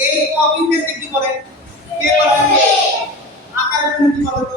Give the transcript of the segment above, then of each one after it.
এই কপি পেতে কি করে কে বলে আকার কি বলতো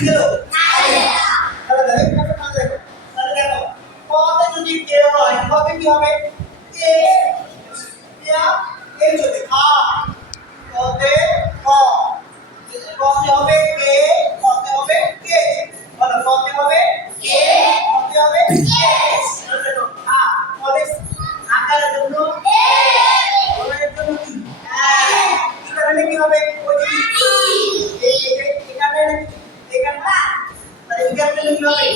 ছিল তাহলে দেখো তাহলে দেখো পদে যদি কে হয় তবে কি হবে এ এ যদি আ হবে কে পদে হবে কে বলো পদে হবে কে পদে হবে কে திருநாள்